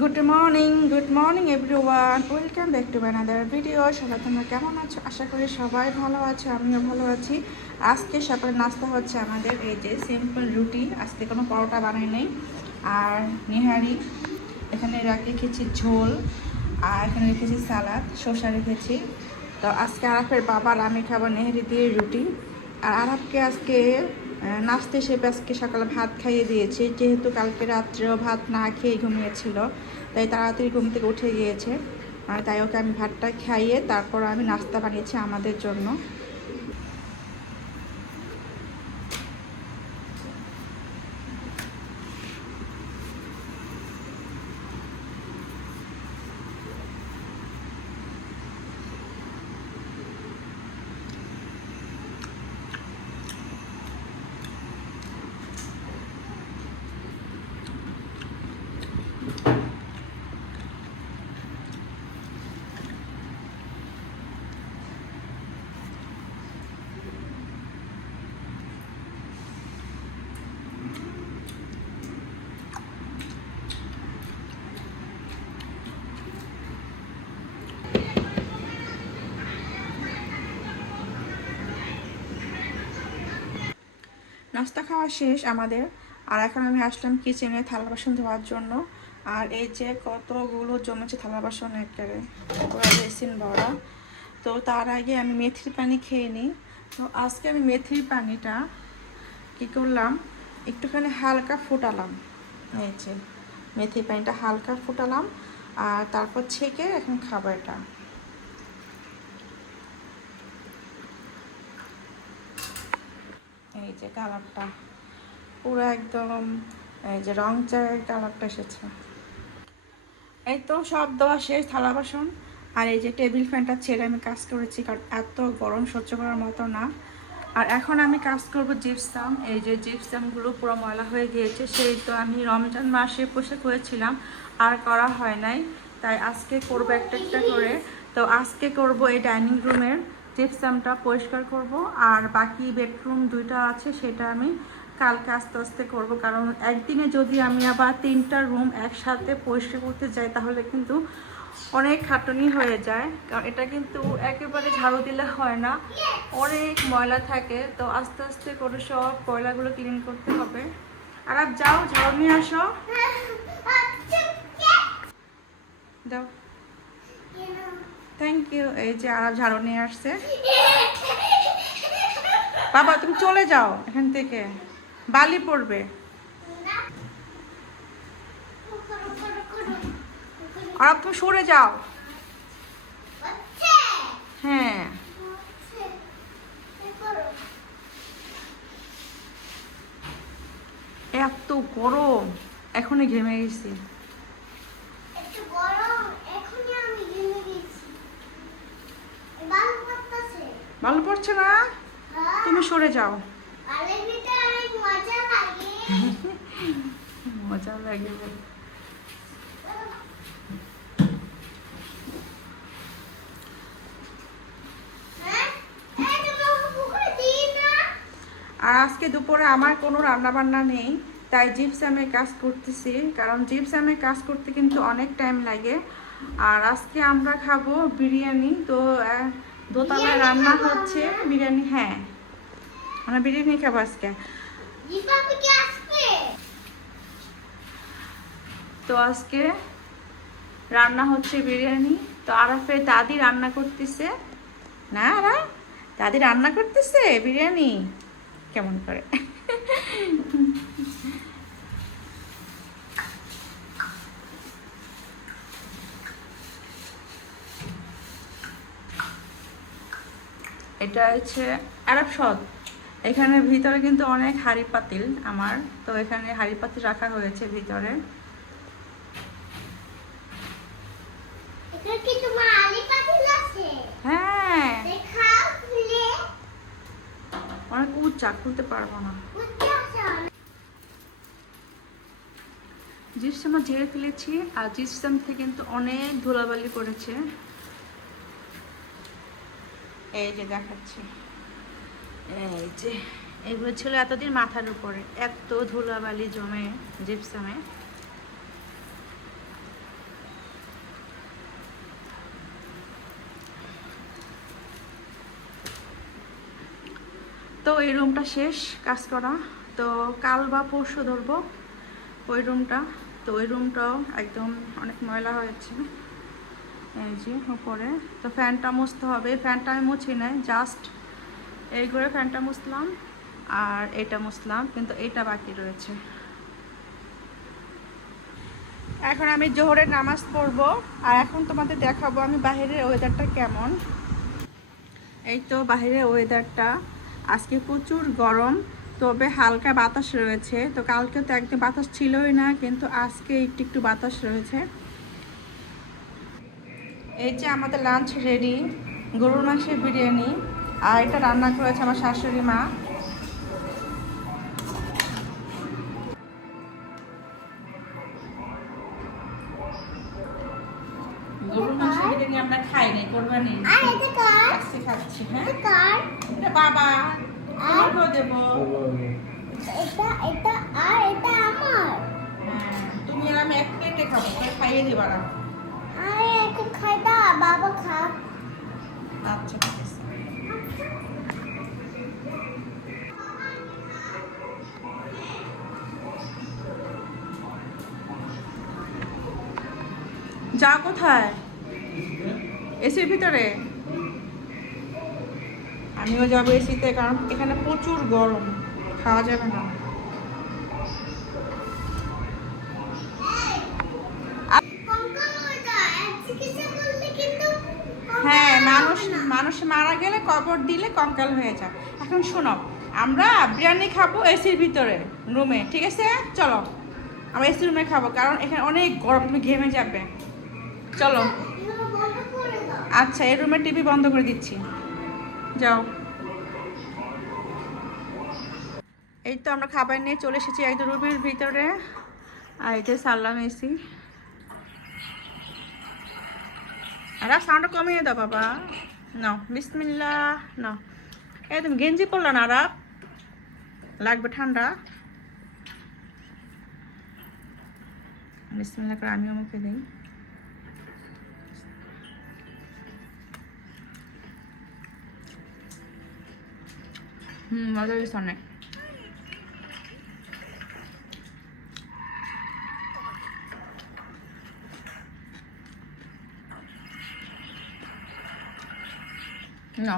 Good morning everyone, welcome back to another video. সবাই তোমরা কেমন আছো? আশা করি সবাই ভালো আছো, আমিও ভালো আছি। আজকে সকালে নাস্তা হচ্ছে আমাদের এই যে সিম্পল রুটি, আজকে কোনো পরোটা বানাই নেই। আর নিহারি এখানে রেখেছি ঝোল, আর এখানে রেখেছি সালাদ, শসা রেখেছি। তো আজকে আরাফের বাবার আমি খাবো নেহারি দিয়ে রুটি। আর আরাফকে আজকে নাচতে হিসেবে আজকে সকালে ভাত খাইয়ে দিয়েছি, যেহেতু কালকে রাত্রেও ভাত না খেয়ে ঘুমিয়েছিল, তাই তাড়াতাড়ি ঘুম থেকে উঠে গিয়েছে। তাই ওকে আমি ভাতটা খাইয়ে তারপর আমি নাস্তা বানিয়েছি আমাদের জন্য। নাস্তা খাওয়া শেষ আমাদের। আর এখন আমি আসলাম কিচেনে থালা বাসন ধোয়ার জন্য। আর এই যে কতগুলো জমেছে থালা বাসন, একেবারে পুরো বেসিন ভরা। তো তার আগে আমি মেথির পানি খেয়ে নিই। তো আজকে আমি মেথির পানিটা কী করলাম, একটুখানি হালকা ফুটালাম। এই যে মেথির পানিটা হালকা ফুটালাম, আর তারপর ছেঁকে এখন খাবো এটা। এই যে কালারটা পুরো একদম, এই যে রং চায়ের কালারটা এসেছে। এই তো সব দেওয়া শেষ থালা বাসন। আর এই যে টেবিল ফ্যানটা ছেড়ে আমি কাজ করেছি, কারণ এত গরম সহ্য করার মতো না। আর এখন আমি কাজ করব জিপসাম। এই যে জিপসামগুলো পুরো ময়লা হয়ে গিয়েছে, সেই তো আমি রমজান মাসে পোশাক করেছিলাম, আর করা হয় নাই, তাই আজকে করব একটা একটা করে। তো আজকে করব এই ডাইনিং রুমের জিপসামটা পরিষ্কার করব, আর বাকি বেডরুম দুইটা আছে সেটা আমি কালকে আস্তে আস্তে করবো। কারণ একদিনে যদি আমি আবার 3টা রুম একসাথে পরিষ্কার করতে যাই তাহলে কিন্তু অনেক খাটুনি হয়ে যায়। কারণ এটা কিন্তু একেবারে ঝাড়ু দিলে হয় না, অনেক ময়লা থাকে। তো আস্তে আস্তে করে সব ময়লাগুলো ক্লিন করতে হবে। আর যাও ঝাড়ু নিয়ে আসো, দাও। Thank you. এই যে আর ঝাড়ু নিয়ে আসছে। বাবা তুমি চলে যাও এখান থেকে, বালি পড়বে। আর তুমি সরে যাও। হ্যাঁ, এত গরম, এখনই ঘেমে গেছি। ভালো পড়ছে না, তুমি সরে যাও। মজা লাগে। আর আজকে দুপুরে আমার কোনো রান্নাবান্না নেই, তাই জিপসামে কাজ করতেছি। কারণ জিপসামে কাজ করতে কিন্তু অনেক টাইম লাগে। আর আজকে আমরা খাবো বিরিয়ানি। তো দোতলায় রান্না হচ্ছে বিরিয়ানি। হ্যাঁ, আমরা বিরিয়ানি খাবো আজকে। তো আজকে রান্না হচ্ছে বিরিয়ানি। তো আরাফের দাদি রান্না করতেছে। না আরা, দাদি রান্না করতেছে বিরিয়ানি কেমন করে। এটা হচ্ছে আরব সদ। এখানে ভিতরে কিন্তু অনেক হাঁড়ি পাতিল আমার। তো এখানে হাঁড়ি পাতিল রাখা হয়েছে ভিতরে। হ্যাঁ, অনেক উঁচা, খুলতে পারবো না। জিপসাম ঝেড়ে ফেলেছি, আর জিপসাম থেকে কিন্তু অনেক ধুলাবালি পড়েছে। এই যে দেখাচ্ছি, এই যে এগুলো ছিল এতদিন মাথার উপরে, এত ধুলাবালি জমে জিপসামে। তো এই রুমটা শেষ কাজ করা, তো কাল বা পরশু ধরবো ওই রুমটা। তো ওই রুমটাও একদম অনেক ময়লা হয়েছে, এই যে উপরে। তো ফ্যানটা মুছতে হবে, ফ্যানটা আমি মুছি নাই, জাস্ট এই করে ফ্যানটা মুছলাম আর এটা মুছলাম, কিন্তু এটা বাকি রয়েছে। এখন আমি জোহরের নামাজ পড়বো আর এখন তোমাদের দেখাবো আমি বাহিরের ওয়েদারটা কেমন। এই তো বাহিরের ওয়েদারটা, আজকে প্রচুর গরম, তবে হালকা বাতাস রয়েছে। তো কালকে তো একদম বাতাস ছিলই না, কিন্তু আজকে একটু একটু বাতাস রয়েছে। এই যে আমাদের লাঞ্চ রেডি, গরুর মাংসের বিরিয়ানি, আর এটা রান্না করেছে আমার শাশুড়ি মা। গরুর মাংসের বিরিয়ানি আমরা খাই নাই, কোরবানি আজকে খাচ্ছি। হ্যাঁ এটা বাবা তোমাকেও দেবো। এটা আর এটা আমার। হ্যাঁ তুমি আর আমি এক প্লেটে খাবো, খাইয়ে দিবা না। আরে একটু খাই দা, বাবা খা। আচ্ছা ঠিক আছে। যা কোথায়? এসির ভিতরে? আমিও যাবো এসিতে, কারণ এখানে প্রচুর গরম, খাওয়া যাবে না। হ্যাঁ মানুষ মারা গেলে কবর দিলে কঙ্কাল হয়ে যায়। এখন শোনো, আমরা বিরিয়ানি খাবো এসির ভিতরে রুমে, ঠিক আছে? চলো আমরা এসি রুমে খাবো, কারণ এখানে অনেক গরম, তুমি ঘেমে যাবে। চলো। আচ্ছা এই রুমের টিভি বন্ধ করে দিচ্ছি, যাও। এই তো আমরা খাবার নিয়ে চলে এসেছি একদম রুমের ভিতরে, আর এই যে সারলাম এসি। আর সাউন্ডটা কমিয়ে দাও বাবা। নাও বিসমিল্লাহ, নাও। এই তুমি গেঞ্জি পরলা না, আর লাগবে ঠান্ডা। বিসমিল্লাহ করে আমিও মুখে দিই। মজা হয়েছে অনেক। No.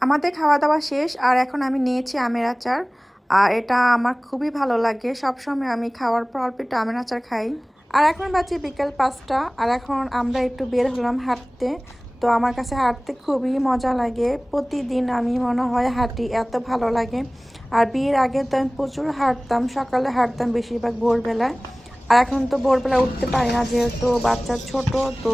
আমাদের খাওয়া দাওয়া শেষ, আর এখন আমি নিয়েছি আমের আচার, আর এটা আমার খুবই ভালো লাগে। সবসময় আমি খাওয়ার পর অল্প একটু আমের আচার খাই। আর এখন বাজে বিকেল 5টা, আর এখন আমরা একটু বের হলাম হাঁটতে। তো আমার কাছে হাঁটতে খুবই মজা লাগে, প্রতিদিন আমি মনে হয় হাঁটি, এত ভালো লাগে। আর বিয়ের আগে তো আমি প্রচুর হাঁটতাম, সকালে হাঁটতাম বেশিরভাগ ভোরবেলায়। আর এখন তো ভোরবেলা উঠতে পারি না, যেহেতু বাচ্চা ছোট, তো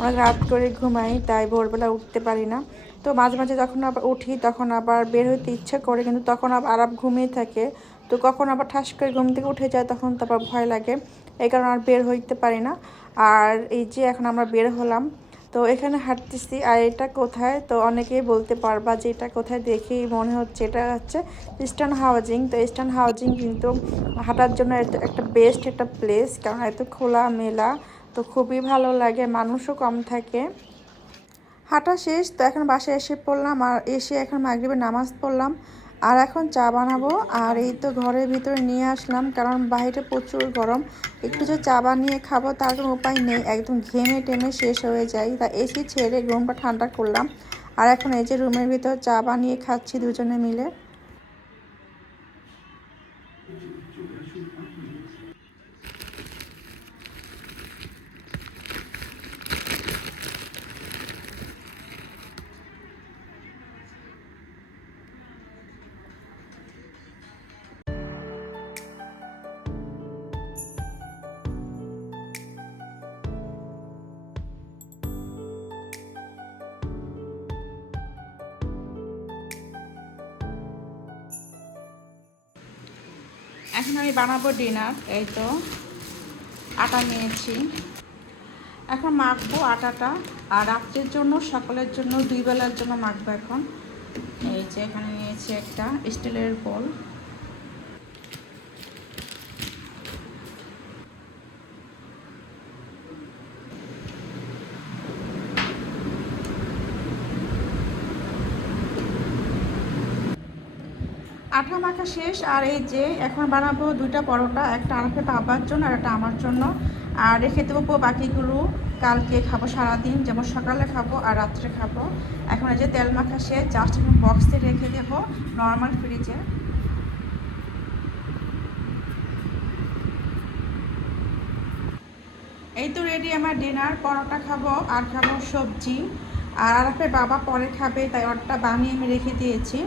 অনেক রাত করে ঘুমাই, তাই ভোরবেলা উঠতে পারি না। তো মাঝে মাঝে যখন আবার উঠি তখন আবার বের হইতে ইচ্ছে করে, কিন্তু তখন আবার ঘুমিয়ে থাকে। তো কখন আবার ঠাস করে ঘুম থেকে উঠে যায়, তখন তো আবার ভয় লাগে, এই কারণে আর বের হইতে পারি না। আর এই যে এখন আমরা বের হলাম, তো এখানে হাঁটতেছি। আর এটা কোথায়, তো অনেকেই বলতে পারবা যে এটা কোথায়, দেখেই মনে হচ্ছে এটা হচ্ছে ইস্টার্ন হাউজিং। তো ইস্টার্ন হাউজিং কিন্তু হাঁটার জন্য একটা বেস্ট একটা প্লেস, কারণ এত খোলা মেলা, তো খুবই ভালো লাগে, মানুষও কম থাকে। হাঁটা শেষ, তো এখন বাসায় এসে পড়লাম, আর এসে এখন মাগরিবের নামাজ পড়লাম, আর এখন চা বানাবো। আর এই তো ঘরের ভিতরে নিয়ে আসলাম, কারণ বাইরে প্রচুর গরম, একটু যে চা বানিয়ে খাবো তার কোনো উপায় নেই, একদম ঘেমে টেমে শেষ হয়ে যায়। তা এসি ছেড়ে রুমটা ঠান্ডা করলাম, আর এখন এই যে রুমের ভিতর চা বানিয়ে খাচ্ছি দুজনে মিলে। এখন আমি বানাবো ডিনার। এই তো আটা নিয়েছি, এখন মাখবো আটাটা, আর রাত্রের জন্য সকালের জন্য 2 বেলার জন্য মাখবো এখন। এই যে এখানে নিয়েছি একটা স্টিলের বোল, আঠা মাখা শেষ। আর এই যে এখন বানাবো 2টা পরোটা, একটা আরাফের বাবার জন্য আর একটা আমার জন্য। আর রেখে দেবো বাকিগুলো কালকে খাবো সারাদিন, যেমন সকালে খাবো আর রাত্রে খাবো। এখন এই যে তেল মাখা শেষ, জাস্ট এখন বক্সে রেখে দেবো নর্মাল ফ্রিজে। এই তো রেডি আমার ডিনার। পরোটা খাবো আর খাবো সবজি। আর আরাফের বাবা পরে খাবে, তাই ওরটা বানিয়ে আমি রেখে দিয়েছি।